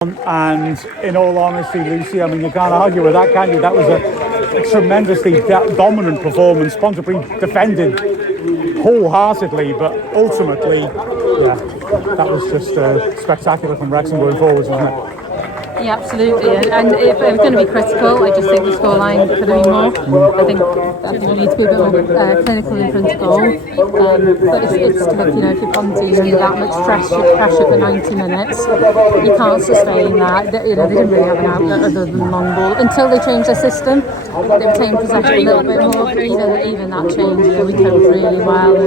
And in all honesty, Lucy, I mean, you can't argue with that, can you? That was a tremendously dominant performance. Pontypridd defended wholeheartedly, but ultimately, yeah, that was just spectacular from Wrexham going forwards, wasn't it? Yeah, absolutely. And if it was going to be critical, I just think the scoreline could have been more. I think we need to be a bit more clinical in front of goal. But it's tough, you know, if you're Ponty under that much pressure for 90 minutes, you can't sustain that. You know, they didn't really have an outlet other than long ball until they changed their system. They retained possession a little bit more. But even that change, you know, we coped really well and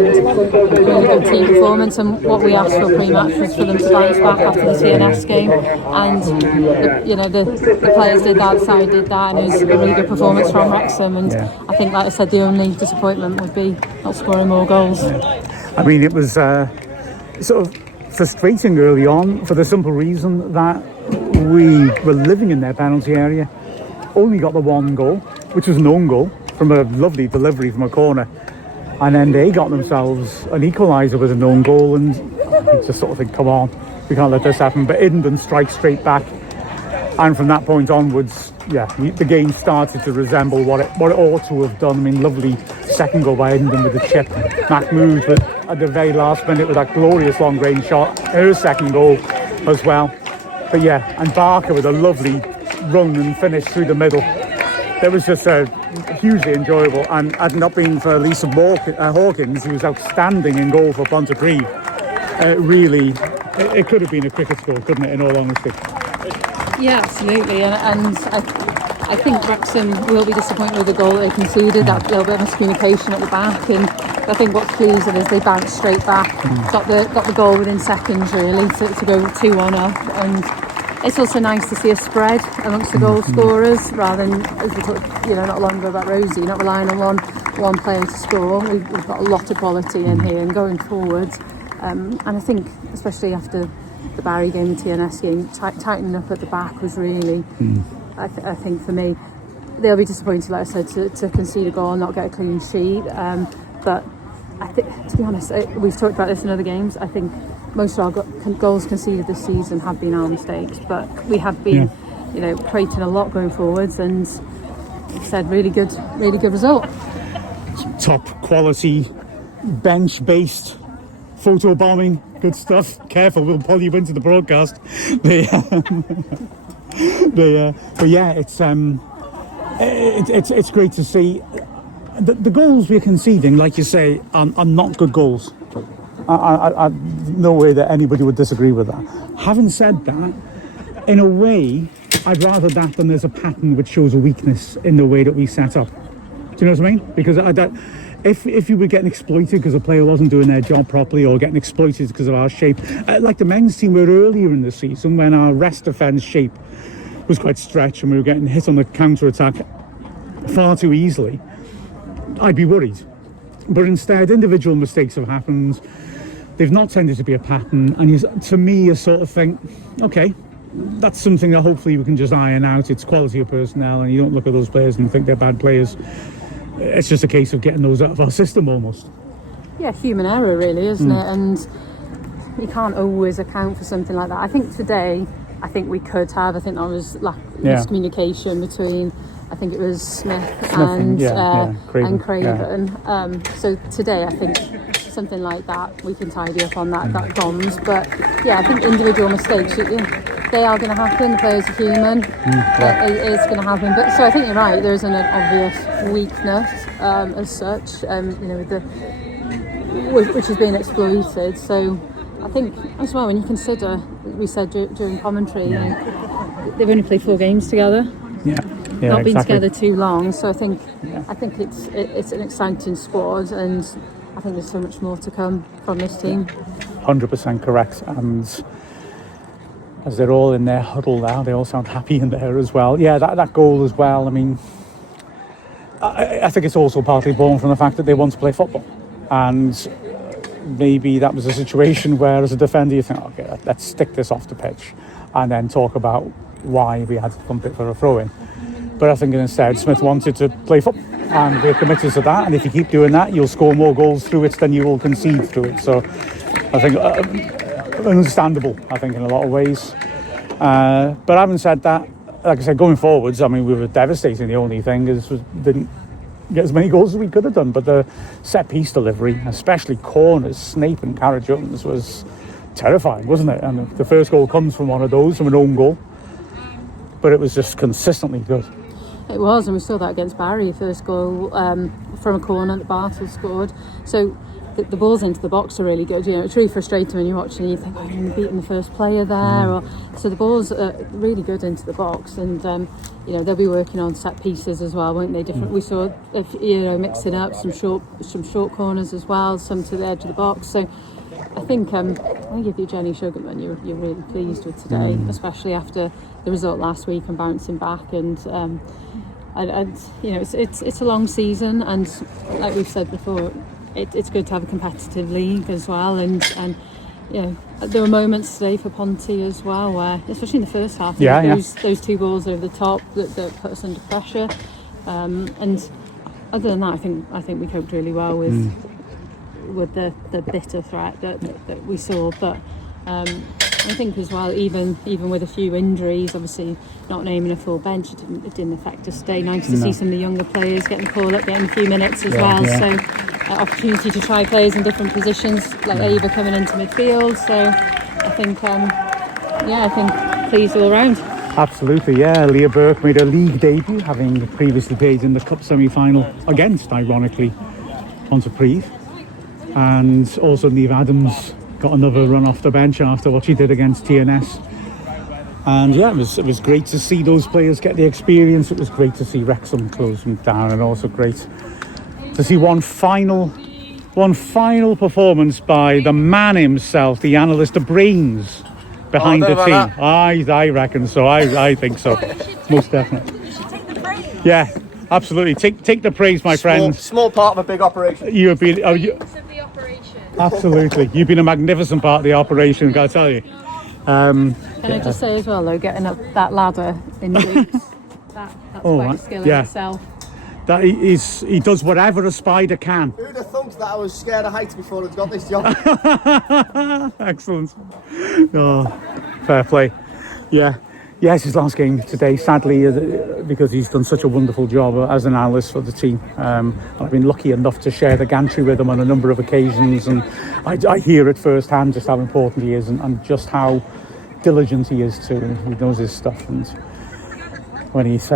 really good team performance. And what we asked for pre-match was for them to bounce back after the TNS game. And the players did that, the side did that, and it was a really good performance from Wrexham. And I think, like I said, the only disappointment would be not scoring more goals. I mean, it was sort of frustrating early on for the simple reason that we were living in their penalty area, only got the one goal, which was an own goal from a lovely delivery from a corner, and then they got themselves an equaliser with an own goal, and you just sort of think, come on, we can't let this happen. But Edinburgh strikes straight back. And from that point onwards, yeah, the game started to resemble what it ought to have done. I mean, lovely second goal by Edinburgh with the chip. Mahmood at the very last minute with that glorious long-range shot. Her second goal as well. But yeah, and Barker with a lovely run and finish through the middle. It was just hugely enjoyable. And had it not been for Lisa Hawkins, who was outstanding in goal for Pontypridd, really, it could have been a cricket score, couldn't it, in all honesty? Yeah, absolutely, and I think Wrexham will be disappointed with the goal they conceded. That little bit of miscommunication at the back, and I think what's pleasing is they bounced straight back, got the goal within seconds really to go 2-1 up, and it's also nice to see a spread amongst the goal scorers rather than, as we talked, not long ago about Rosie, not relying on one player to score. We've got a lot of quality in here, and going forwards, and I think especially after the Barry game, the TNS game, tightening up at the back was really, I think for me, they'll be disappointed, like I said, to concede a goal and not get a clean sheet. But I think, to be honest, we've talked about this in other games. I think most of our goals conceded this season have been our mistakes, but we have been, creating a lot going forwards, and like I said, really good result. Top quality, bench-based photo bombing. Good stuff. Careful, we'll pull you into the broadcast. But yeah, it's great to see. The goals we're conceding, like you say, are not good goals. I no way that anybody would disagree with that. Having said that, in a way, I'd rather that than there's a pattern which shows a weakness in the way that we set up. Do you know what I mean? Because if you were getting exploited because a player wasn't doing their job properly, or getting exploited because of our shape, like the men's team were earlier in the season when our rest defence shape was quite stretched and we were getting hit on the counter-attack far too easily, I'd be worried. But instead, individual mistakes have happened. They've not tended to be a pattern, and to me, you sort of think, okay, that's something that hopefully we can just iron out. It's quality of personnel, and you don't look at those players and think they're bad players. It's just a case of getting those out of our system almost. Yeah, human error really, isn't it? And you can't always account for something like that. I think today, we could have. I think there was miscommunication between, I think it was Smith and Craven. Yeah. So today, I think something like that, we can tidy up on that bombs. But yeah, I think individual mistakes, they are going to happen. The players are human. It's going to happen. But so I think you're right. There isn't an obvious weakness as such, which is being exploited. So I think as well, when you consider, we said during commentary, they've only played 4 games together. Not been together too long. So I think it's an exciting squad, and I think there's so much more to come from this team. 100% correct. And as they're all in their huddle now, they all sound happy in there as well. Yeah, that goal as well. I mean, I think it's also partly born from the fact that they want to play football. And maybe that was a situation where, as a defender, you think, okay, let's stick this off the pitch and then talk about why we had to thump it for a throw-in. But I think instead, Smith wanted to play football, and we're committed to that. And if you keep doing that, you'll score more goals through it than you will concede through it. So I think understandable, I think, in a lot of ways. But having said that, like I said, going forwards, I mean, we were devastating. The only thing is we didn't get as many goals as we could have done. But the set-piece delivery, especially corners, Snape and Cara Jones, was terrifying, wasn't it? And the first goal comes from one of those, from an own goal. But it was just consistently good. It was, and we saw that against Barry, first goal from a corner that Bartle scored. So the balls into the box are really good. You know, it's really frustrating when you're watching and you think, oh, you're going to beat the first player there. So the balls are really good into the box, and you know, they'll be working on set pieces as well, won't they? Different. We saw, you know, mixing up some short corners as well, some to the edge of the box. So I think I give you Jenny Sugarman. You're really pleased with today, especially after the result last week and bouncing back. And you know, it's a long season, and like we've said before, it's good to have a competitive league as well. And you know, there were moments today for Ponty as well, where, especially in the first half, those two balls over the top that put us under pressure. And other than that, I think we coped really well with the bitter threat that we saw. But I think as well, even with a few injuries, obviously not naming a full bench, it didn't affect us today. Nice to see some of the younger players getting called up, getting a few minutes as well. Yeah. So opportunity to try players in different positions, like Ava coming into midfield. So I think I think pleased all around. Absolutely, yeah. Leah Burke made her league debut, having previously played in the cup semi-final against, ironically, Pontypridd. And also Neve Adams got another run off the bench after what she did against TNS. And yeah, it was great to see those players get the experience. It was great to see Wrexham closing down, and also great to see one final performance by the man himself, the analyst, the brains behind the team. I reckon so. I think so. Most definitely. Yeah, absolutely. Take the praise, my friend. Small part of a big operation. You've been absolutely. You've been a magnificent part of the operation, gotta tell you. Can I just say as well, though, getting up that ladder in boots, that's quite a skill in itself. That he does whatever a spider can. Who'd have thought that I was scared of heights before I'd got this job? Excellent. Oh, fair play. Yeah. Yes, his last game today, sadly, because he's done such a wonderful job as an analyst for the team. I've been lucky enough to share the gantry with him on a number of occasions, and I hear it firsthand just how important he is, and just how diligent he is too. He knows his stuff, and when he's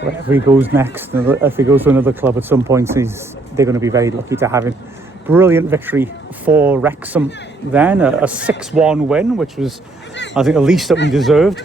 wherever he goes next, if he goes to another club at some point, they're going to be very lucky to have him. Brilliant victory for Wrexham then, a 6-1 win, which was, I think, the least that we deserved.